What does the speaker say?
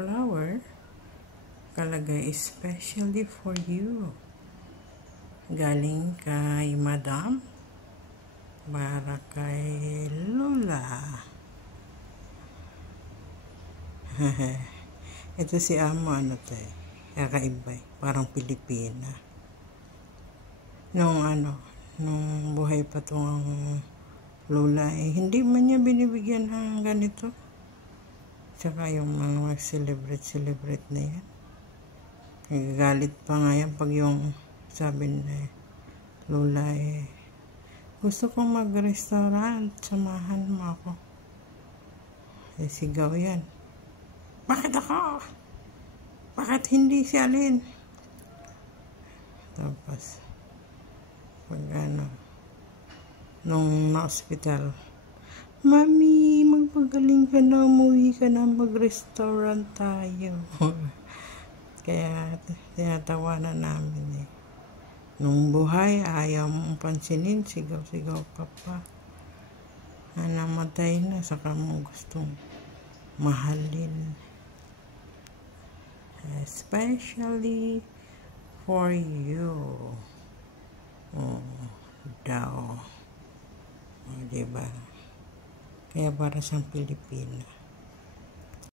Flower, kalagay especially for you. Galing kay Madam para kay Lola. Ito si Amo, kakaiba, parang Pilipina. Nung buhay pa tong Lola, hindi man niya binibigyan ng ganito. Tsaka yung mga mag-celebrate na yan. Nagagalit pa nga yan pag yung sabi na Lola gusto kong mag-restaurant, samahan mo ako. Sigaw yan. Bakit ako? Bakit hindi si Alin? Tapos, pag nung na-hospital, Mami, magpagaling ka na, umuwi ka na, mag-restaurant tayo. Kaya, tinatawanan namin Nung buhay, ayaw mong pansinin, sigaw-sigaw ka pa. Namatay na, saka mo gustong mahalin. Especially for you. Daw. Diba? Kaya para sa Pilipina.